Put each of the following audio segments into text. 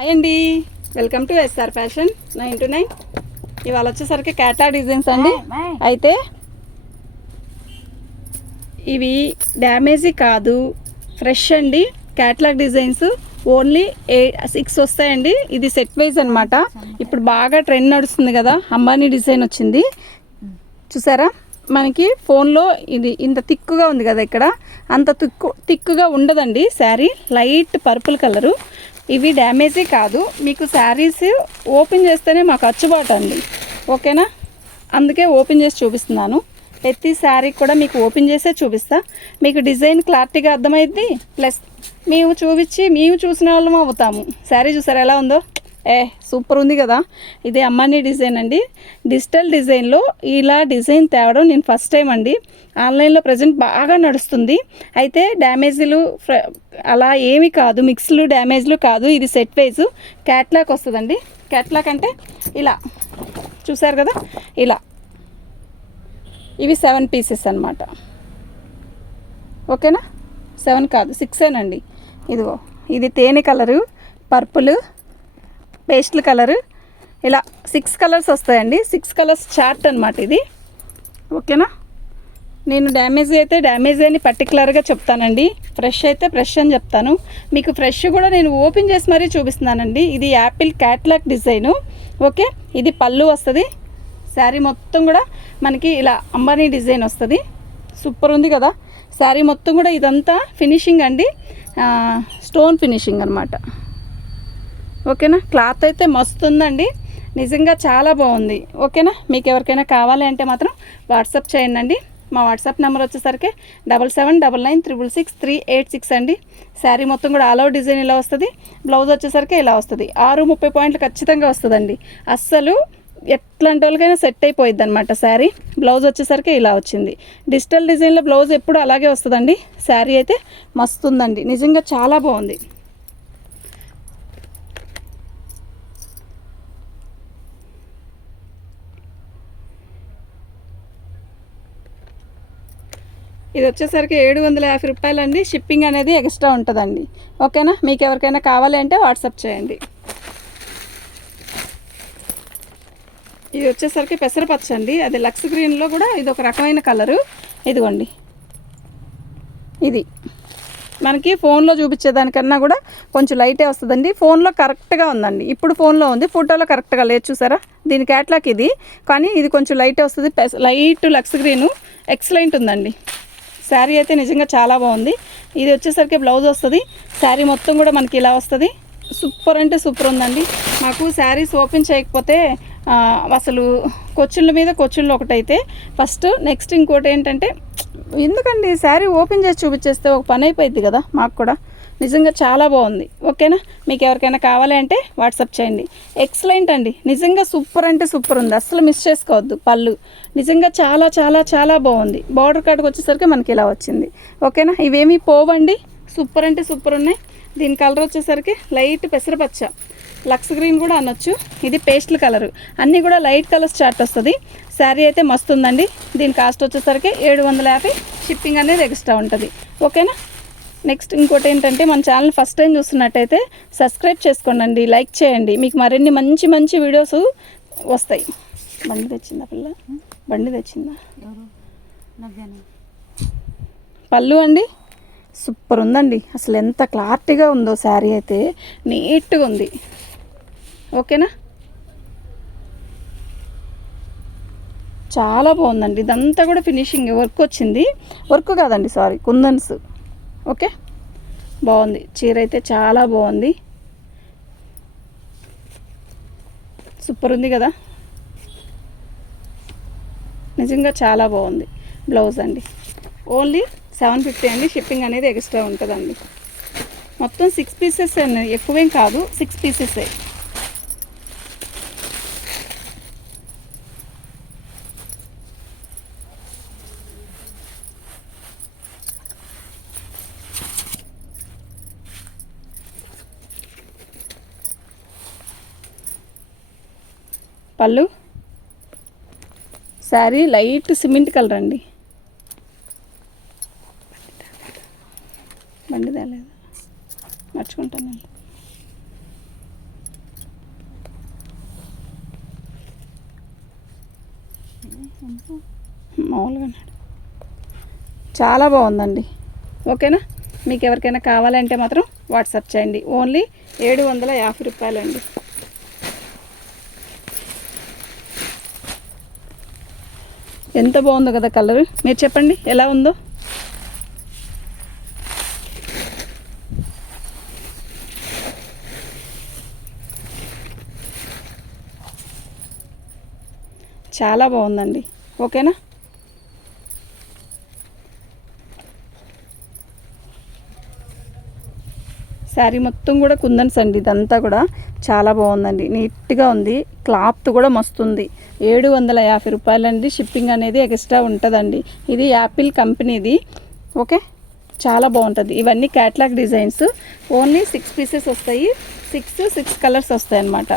Hi అండి. Welcome to S R fashion nine to nine. ఇవాళ వచ్చేసరికి క్యాటా డిజైన్స్ అండి. అయితే ఇవి డ్యామేజీ కాదు ఫ్రెష్ అండి. Catalogue designs only A six వస్తాయండి. ఇది సెట్ వైజ్ అనమాట ఇప్పుడు బాగా ట్రెండ్ నడుస్తుంది కదా అంబానీ డిజైన్ వచ్చింది. చూసారా? మనకి ఫోన్లో ఇది ఇంత తిక్కుగా ఉంది కదా ఇక్కడ. అంత తిక్కు తిక్కుగా ఉండదండి శారీ. Light purple colour. ఇవి డ్యామేజీ కాదు మీకు శారీస్ ఓపెన్ చేస్తేనే మాకు అచ్చుబాటు అండి. ఓకేనా? అందుకే ఓపెన్ చేసి చూపిస్తున్నాను. ప్రతి శారీ కూడా మీకు ఓపెన్ చేసే చూపిస్తా. మీకు డిజైన్ క్లారిటీగా అర్థమైద్ది ప్లస్ మేము చూపించి మేము చూసిన వాళ్ళం అవుతాము. శారీ చూసారా ఎలా ఉందో? ఏ సూపర్ ఉంది కదా. ఇది అమ్మాని డిజైన్ అండి. డిజిటల్ డిజైన్లో ఇలా డిజైన్ తేవడం నేను ఫస్ట్ టైం అండి. ఆన్లైన్లో ప్రజెంట్ బాగా నడుస్తుంది. అయితే డ్యామేజీలు ఫ్ర- అలా ఏమి కాదు. మిక్స్లు డ్యామేజ్లు కాదు. ఇది సెట్ వైజ్. క్యాట్లాక్ వస్తుందండి. క్యాట్లాక్ అంటే ఇలా. చూసారు కదా? ఇలా. ఇవి సెవెన్ పీసెస్ అన్నమాట. ఓకేనా? సెవెన్ కాదు. సిక్సేనండి ఇదిగో. ఇది తేనె కలరు. పర్పుల్. Pastel colour. ఇలా సిక్స్ కలర్స్ వస్తాయండి. సిక్స్ కలర్స్ చార్ట్ అనమాట ఇది. ఓకేనా? నేను డ్యామేజ్ అయితే డ్యామేజ్ అని పర్టికులర్గా చెప్తానండి. ఫ్రెష్ అయితే ఫ్రెష్ అని చెప్తాను. మీకు ఫ్రెష్ కూడా నేను ఓపెన్ చేసి మరీ చూపిస్తున్నానండి. ఇది యాపిల్ క్యాట్లాక్ డిజైను ఓకే? ఇది పళ్ళు వస్తుంది. శారీ మొత్తం కూడా మనకి ఇలా అంబానీ డిజైన్ వస్తుంది. సూపర్ ఉంది కదా? శారీ మొత్తం కూడా ఇదంతా ఫినిషింగ్ అండి. స్టోన్ ఫినిషింగ్ అనమాట ఓకేనా? క్లాత్ అయితే మస్తు ఉందండి నిజంగా చాలా బాగుంది. ఓకేనా? మీకు ఎవరికైనా కావాలి అంటే మాత్రం వాట్సాప్ చేయండి మా వాట్సాప్ నెంబర్ వచ్చేసరికి double seven double nine triple six three eight six అండి. శారీ మొత్తం కూడా ఆల్ అవుట్ డిజైన్ ఇలా వస్తుంది. బ్లౌజ్ వచ్చేసరికి ఇలా వస్తుంది. ఆరు ముప్పై పాయింట్లు ఖచ్చితంగా వస్తుందండి. అస్సలు ఎట్లాంటి వాళ్ళకైనా సెట్ అయిపోయింది అనమాట శారీ. బ్లౌజ్ వచ్చేసరికి ఇలా వచ్చింది. డిజిటల్ డిజైన్లో బ్లౌజ్ ఎప్పుడు అలాగే వస్తుందండి. శారీ అయితే మస్తు ఉందండి నిజంగా చాలా బాగుంది. ఇది వచ్చేసరికి ఏడు వందల యాభై రూపాయలు అండి షిప్పింగ్ అనేది ఎక్స్ట్రా ఉంటుందండి. ఓకేనా? మీకు ఎవరికైనా కావాలి అంటే వాట్సాప్ చేయండి. ఇది వచ్చేసరికి పెసరపచ్చ అండి. అది లక్స్ గ్రీన్లో కూడా ఇది ఒక రకమైన కలరు. ఇదిగోండి. ఇది. మనకి ఫోన్లో చూపించేదానికన్నా కూడా కొంచెం లైటే వస్తుందండి. ఫోన్లో కరెక్ట్గా ఉందండి. ఇప్పుడు ఫోన్లో ఉంది. ఫోటోలో కరెక్ట్గా లేదు చూసారా? దీని క్యాట్లాక్ ఇది. కానీ ఇది కొంచెం లైటే వస్తుంది. Light Lux green. ఎక్సలెంట్ ఉందండి. శారీ అయితే నిజంగా చాలా బాగుంది. ఇది వచ్చేసరికి బ్లౌజ్ వస్తుంది. శారీ మొత్తం కూడా మనకి ఇలా వస్తుంది. సూపర్ అంటే సూపర్ ఉందండి. మాకు శారీస్ ఓపెన్ చేయకపోతే అసలు కొచ్చుళ్ళ మీద కొచ్చుళ్ళు ఒకటైతే. ఫస్ట్ నెక్స్ట్ ఇంకోటి ఏంటంటే ఎందుకండి శారీ ఓపెన్ చేసి చూపించేస్తే ఒక పని అయిపోయింది కదా మాకు కూడా. నిజంగా చాలా బాగుంది. ఓకేనా? మీకు ఎవరికైనా కావాలి అంటే వాట్సాప్ చేయండి. ఎక్సలెంట్ అండి. నిజంగా సూపర్ అంటే సూపర్ ఉంది. అసలు మిస్ చేసుకోవద్దు. పళ్ళు. నిజంగా చాలా చాలా చాలా బాగుంది. బార్డర్ కాడికి వచ్చేసరికి మనకి ఇలా వచ్చింది. ఓకేనా? ఇవేమీ పోవండి. సూపర్ అంటే సూపర్ ఉన్నాయి. దీని కలర్ వచ్చేసరికి లైట్ పెసరపచ్చ. లక్స్ గ్రీన్ కూడా అనొచ్చు. ఇది పేస్ట్ల కలర్ అన్నీ కూడా లైట్ కలర్స్ స్టార్ట్ వస్తుంది. శారీ అయితే మస్తు ఉందండి దీని కాస్ట్ వచ్చేసరికి ఏడు వందల యాభై. షిప్పింగ్ అనేది ఎక్స్ట్రా ఉంటుంది. ఓకేనా? నెక్స్ట్ ఇంకోటి ఏంటంటే మన ఛానల్ ఫస్ట్ టైం చూస్తున్నట్టయితే సబ్స్క్రైబ్ చేసుకోండి లైక్ చేయండి. మీకు మరిన్ని మంచి మంచి వీడియోస్ వస్తాయి. బండి తెచ్చిందా పిల్ల? బండి తెచ్చిందా? పళ్ళు అండి? సూపర్ ఉందండి. అసలు ఎంత క్లారిటీగా ఉందో శారీ అయితే. నీట్గా ఉంది. ఓకేనా? చాలా బాగుందండి. ఇదంతా కూడా ఫినిషింగ్ వర్క్ వచ్చింది. వర్క్ కాదండి సారీ కుందన్స్. ఓకే? బాగుంది. చీర అయితే చాలా బాగుంది. సూపర్ ఉంది కదా? నిజంగా చాలా బాగుంది. బ్లౌజ్ అండి. ఓన్లీ సెవెన్ ఫిఫ్టీ అండి. షిప్పింగ్ అనేది ఎక్స్ట్రా ఉంటుందండి. మొత్తం సిక్స్ పీసెస్ అండి. ఎక్కువేం కాదు. సిక్స్ పీసెసే. పళ్ళు. శారీ లైట్ సిమెంట్ కలర్ అండి. బండి తేలేదు మర్చుకుంటాను. మామూలుగా చాలా బాగుందండి. ఓకేనా? మీకు ఎవరికైనా కావాలంటే మాత్రం వాట్సాప్ చేయండి. ఓన్లీ ఏడు వందల యాభై రూపాయలండి. ఎంత బాగుందో కదా కలర్? మీరు చెప్పండి ఎలా ఉందో? చాలా బాగుందండి. ఓకేనా? శారీ మొత్తం కూడా కుందన్స్ అండి ఇదంతా కూడా. చాలా బాగుందండి. నీట్గా ఉంది. క్లాత్ కూడా మస్తుంది. ఏడు వందల యాభై రూపాయలండి. షిప్పింగ్ అనేది ఎక్స్ట్రా ఉంటుందండి. ఇది యాపిల్ కంపెనీది. ఓకే? చాలా బాగుంటుంది. ఇవన్నీ catalogue designs. Only six pieces వస్తాయి. సిక్స్ సిక్స్ కలర్స్ వస్తాయి అన్నమాట.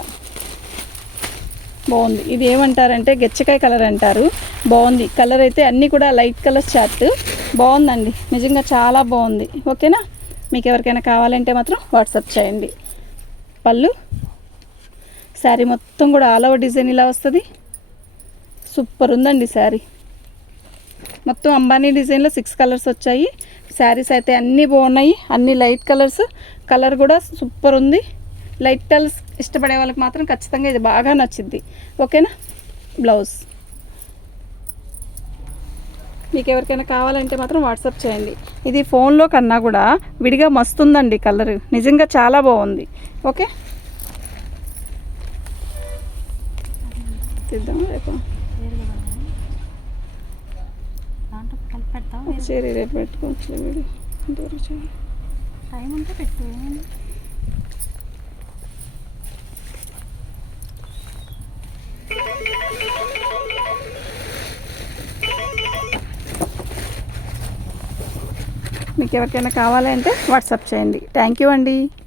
బాగుంది. ఇది ఏమంటారంటే గెచ్చకాయ కలర్ అంటారు. బాగుంది. కలర్ అయితే అన్నీ కూడా లైట్ కలర్ చార్ట్ బాగుందండి. నిజంగా చాలా బాగుంది. ఓకేనా? మీకు ఎవరికైనా కావాలంటే మాత్రం వాట్సాప్ చేయండి. పళ్ళు శారీ మొత్తం కూడా ఆల్ ఓవర్ డిజైన్ ఇలా వస్తుంది. సూపర్ ఉందండి శారీ. మొత్తం అంబానీ డిజైన్లో సిక్స్ కలర్స్ వచ్చాయి. శారీస్ అయితే అన్నీ బాగున్నాయి. అన్ని లైట్ కలర్స్. కలర్ కూడా సూపర్ ఉంది. లైట్ కలర్స్ ఇష్టపడే వాళ్ళకి మాత్రం ఖచ్చితంగా ఇది బాగా నచ్చింది ఓకేనా? బ్లౌజ్. మీకు ఎవరికైనా కావాలంటే మాత్రం వాట్సాప్ చేయండి. ఇది ఫోన్లో కన్నా కూడా విడిగా మస్తుందండి కలర్. నిజంగా చాలా బాగుంది. ఓకే? తీద్దామా రేపు? చీర రేపు పెట్టుకోవచ్చు చేయి. టైం ఉంటే పెట్టు మీకు ఎవరికైనా కావాలంటే వాట్సాప్ చేయండి. థ్యాంక్ యూ అండి.